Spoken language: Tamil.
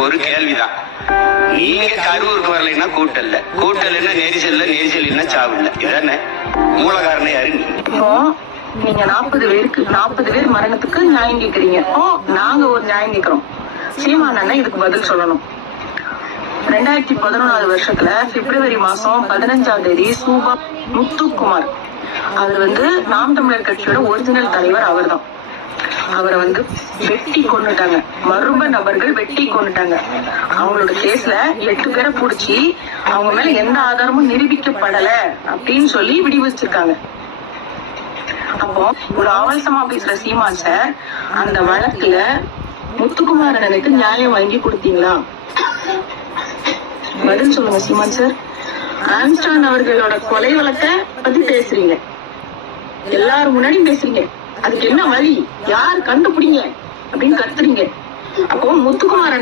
ஒரு கேள்விதான். நீங்க கரூருக்கு வரலைன்னா கூட்டல்ல, கூட்டல்னா நெரிசல்ல, நெரிசல்னா சாவில்ல. இதானே மூல காரணம் யாரு? நீங்க 40 பேர் மரணத்துக்கு நியாயம் கேக்குறீங்க. நாங்க ஒரு நியாயம் கேக்குறோம். சீமான் அண்ணன் இதுக்கு பதில் சொல்லணும். 2011 வருஷத்துல பிப்ரவரி மாசம் 15ஆம் தேதி சூபா முத்துக்குமார் அவர் நாம் தமிழர் கட்சியோட ஒரிஜினல் தலைவர் அவர் தான். அவரை வெட்டி கொண்டுட்டாங்க, மர்ம நபர்கள் வெட்டி கொண்டுட்டாங்க. அவங்களோட கேஸ்ல 8 பேரை புடிச்சு அவங்க மேல எந்த ஆதாரமும் நிரூபிக்கப்படல அப்படின்னு சொல்லி விடுவிச்சிருக்காங்க. அப்போ ஒரு ஆவேசமா பேசுற சீமான் சார், அந்த வழக்குல முத்துக்குமாரனுக்கு நியாயம் வாங்கி கொடுத்தீங்களா? பதில் சொல்லுங்க சீமான் சார். ஆம்ஸ்டாங் அவர்களோட கொலை வழக்க பத்தி பேசுறீங்க, எல்லாரும் முன்னாடியும் பேசுறீங்க. அதுக்கு என்ன வழி, யார் கண்டுபிடிங்க அப்படின்னு கத்துறீங்க. அப்போ முத்துக்குமாரன்